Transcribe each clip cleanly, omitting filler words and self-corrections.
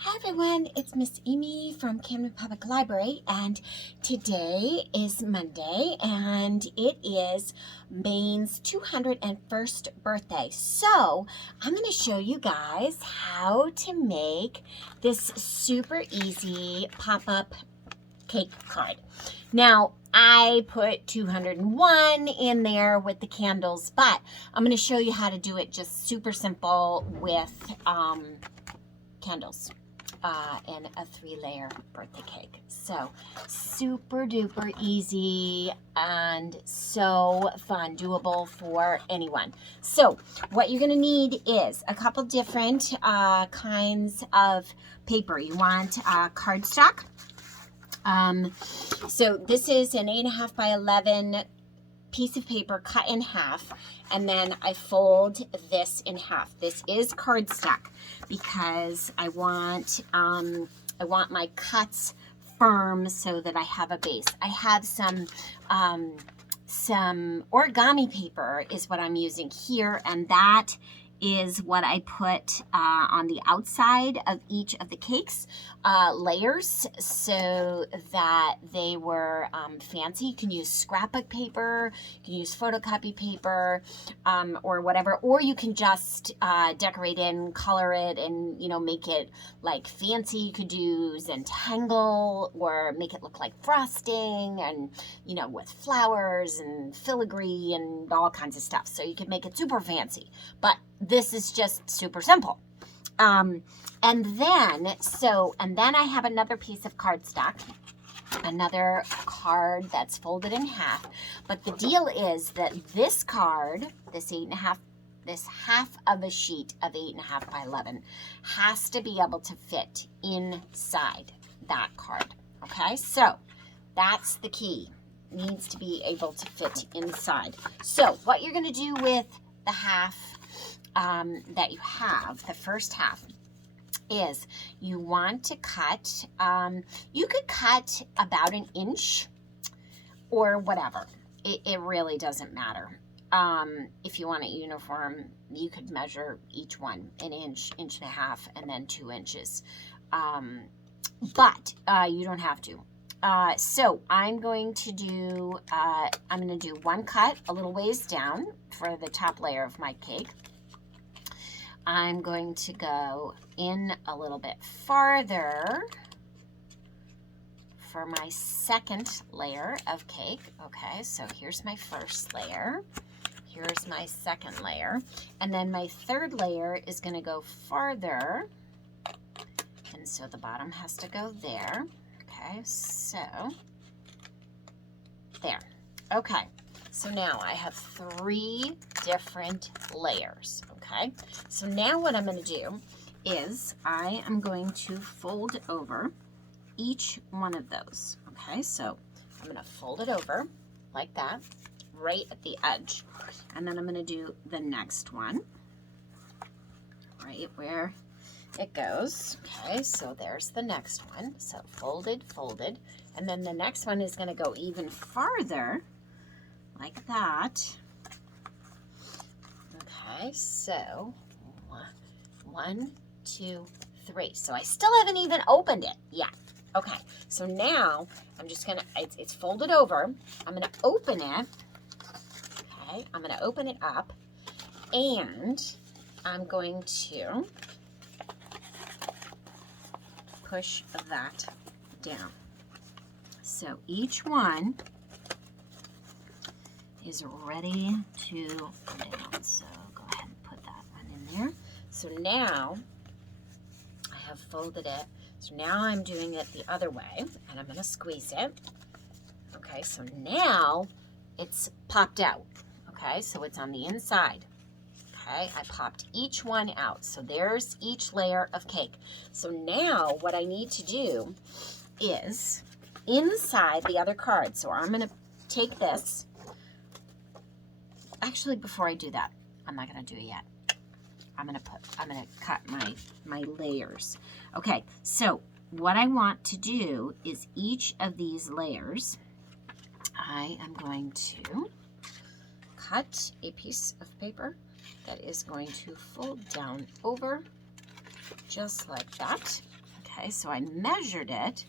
Hi everyone, it's Miss Amy from Camden Public Library, and today is Monday and it is Maine's 201st birthday. So I'm going to show you guys how to make this super easy pop-up cake card. Now, I put 201 in there with the candles, but I'm going to show you how to do it just super simple with candles. And a 3-layer birthday cake. So super duper easy and so fun, doable for anyone. So what you're gonna need is a couple different kinds of paper. You want cardstock. So this is an 8.5 by 11 piece of paper cut in half, and then I fold this in half. This is cardstock because I want my cuts firm so that I have a base. I have some origami paper is what I'm using here, and that is what I put on the outside of each of the cakes layers so that they were fancy. You can use scrapbook paper, you can use photocopy paper, or whatever, or you can just decorate and color it and, you know, make it like fancy. You could do Zentangle or make it look like frosting and, you know, with flowers and filigree and all kinds of stuff. So you could make it super fancy, but this is just super simple. And then I have another piece of cardstock, another card that's folded in half. But the deal is that this card, this half of a sheet of 8.5 by 11 has to be able to fit inside that card. Okay, so that's the key. It needs to be able to fit inside. So what you're going to do with the half that you have, the first half, is you want to cut, you could cut about 1 inch or whatever. It really doesn't matter. If you want it uniform, you could measure each one 1 inch, 1.5 inches, and then 2 inches. But you don't have to. So I'm going to do one cut a little ways down for the top layer of my cake. I'm going to go in a little bit farther for my second layer of cake. Okay, so here's my first layer. Here's my second layer. And then my third layer is going to go farther. And so the bottom has to go there. Okay, so there. Okay, so now I have 3 different layers. Okay, so now what I'm going to do is I am going to fold over each one of those. Okay, so I'm going to fold it over like that, right at the edge. And then I'm going to do the next one right where it goes. Okay, so there's the next one. So folded, folded. And then the next one is going to go even farther like that. Okay, so 1, 2, 3. So I still haven't even opened it yet. Okay, so now I'm just gonna, it's folded over. I'm gonna open it. Okay, I'm gonna open it up and I'm going to push that down. So each one is ready to go down. So go ahead and put that one in there. So now I have folded it. So now I'm doing it the other way and I'm going to squeeze it. Okay, so now it's popped out. Okay, so it's on the inside. Okay, I popped each one out. So there's each layer of cake. So now what I need to do is inside the other card. So I'm going to take this. Actually, before I do that, I'm not going to do it yet. I'm going to cut my layers. Okay, so what I want to do is each of these layers, I am going to cut a piece of paper that is going to fold down over just like that. Okay, so I measured it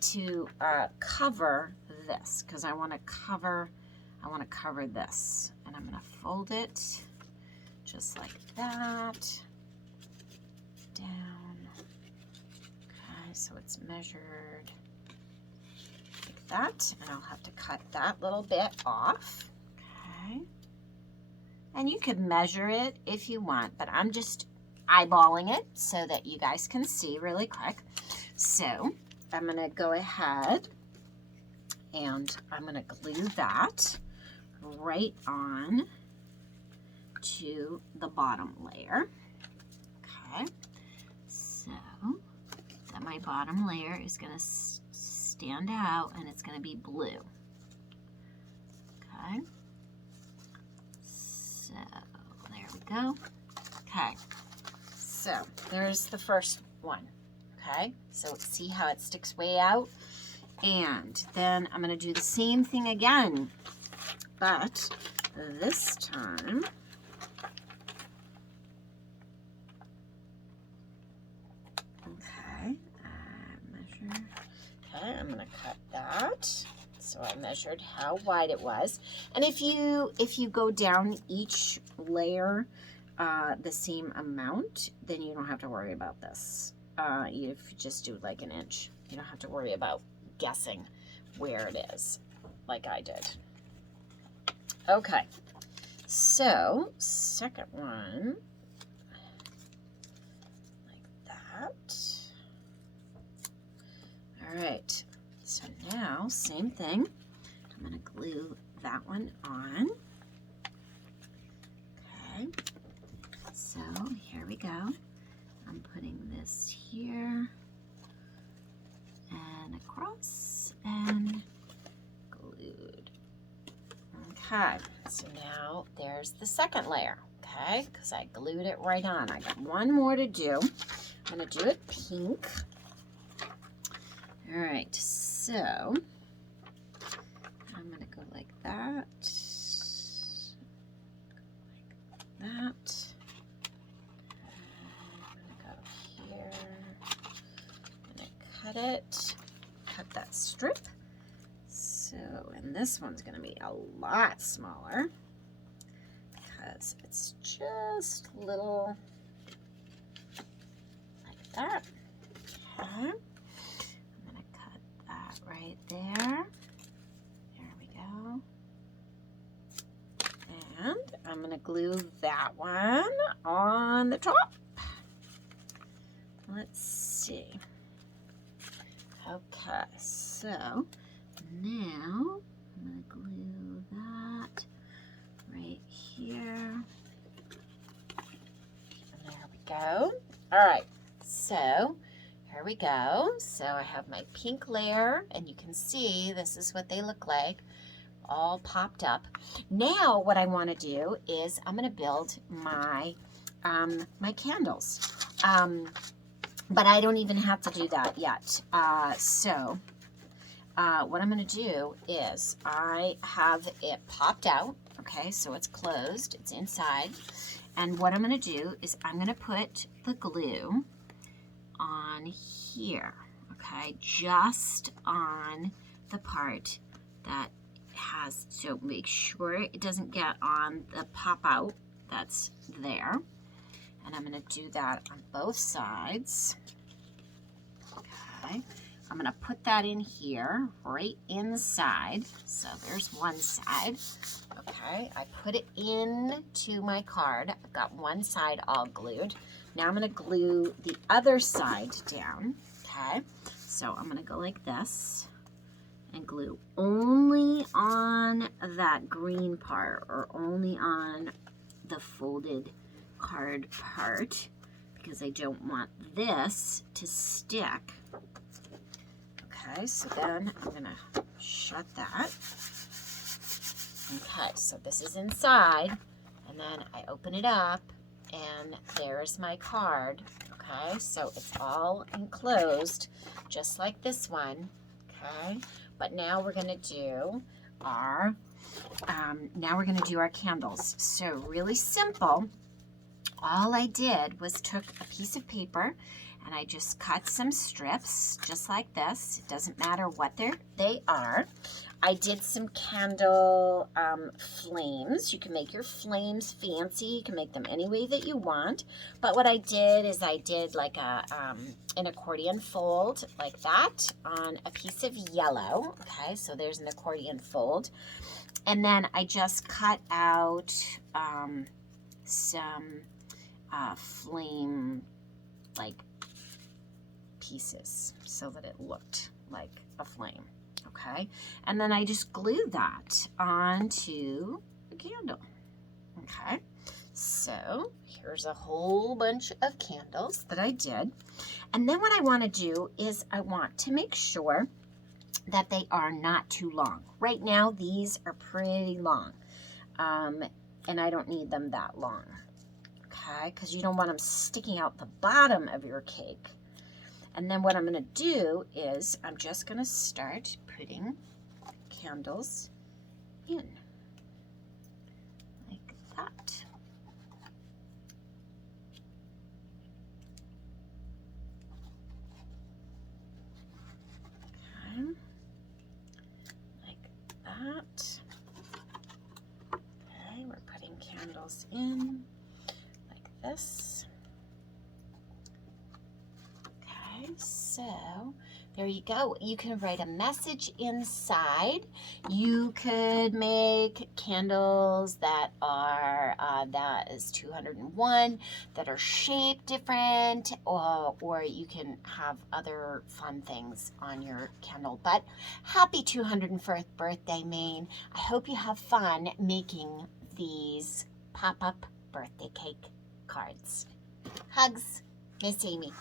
to cover this, because I want to cover this, and I'm going to fold it just like that down. Okay, so it's measured like that, and I'll have to cut that little bit off. Okay, and you could measure it if you want, but I'm just eyeballing it so that you guys can see really quick. So I'm going to go ahead and I'm going to glue that right on to the bottom layer. Okay, so that my bottom layer is going to stand out, and it's going to be blue. Okay, so there we go. Okay, so there's the first one. Okay, so see how it sticks way out? And then I'm going to do the same thing again, but this time measure. Okay, I'm going to cut that. So I measured how wide it was. And if you go down each layer the same amount, then you don't have to worry about this. If you just do like 1 inch, you don't have to worry about guessing where it is like I did. Okay, so second one, like that. All right, so now same thing. I'm going to glue that one on. Okay, so here we go. I'm putting this here and across and glued. Okay, so now there's the second layer, okay, because I glued it right on. I got one more to do. I'm going to do it pink. All right, so I'm going to go like that, like that. Cut it, cut that strip. So, and this one's going to be a lot smaller because it's just little like that. Okay. I'm going to cut that right there. There we go. And I'm going to glue that one on the top. Let's see. Okay, so now I'm going to glue that right here. And there we go. All right, so here we go. So I have my pink layer, and you can see this is what they look like, all popped up. Now what I want to do is I'm going to build my my candles. But I don't even have to do that yet. So what I'm going to do is I have it popped out. Okay, so it's closed. It's inside. And what I'm going to do is I'm going to put the glue on here. Okay, just on the part that has, so make sure it doesn't get on the pop out that's there. And I'm going to do that on both sides. Okay, I'm going to put that in here, right inside. So there's one side. Okay, I put it into my card. I've got one side all glued. Now I'm going to glue the other side down. Okay, so I'm going to go like this and glue only on that green part, or only on the folded card part, because I don't want this to stick. Okay, so then I'm going to shut that. Okay, so this is inside, and then I open it up, and there's my card. Okay, so it's all enclosed, just like this one. Okay, but now we're going to do our candles. So really simple. all I did was took a piece of paper and I just cut some strips just like this. It doesn't matter what they are. I did some candle flames. You can make your flames fancy. You can make them any way that you want. But what I did is I did like an accordion fold like that on a piece of yellow. Okay, so there's an accordion fold. And then I just cut out some flame like pieces so that it looked like a flame. Okay, and then I just glue that onto the candle. Okay, so here's a whole bunch of candles that I did. And then what I want to do is I want to make sure that they are not too long. Right now, these are pretty long, and I don't need them that long. Okay, because you don't want them sticking out the bottom of your cake. And then what I'm going to do is I'm just going to start putting candles in like that. Okay, like that. Okay, we're putting candles in like this. So there you go. You can write a message inside. You could make candles that are, that is 201, that are shaped different, or you can have other fun things on your candle. But happy 201st birthday, Maine. I hope you have fun making these pop-up birthday cake cards. Hugs, Miss Amy.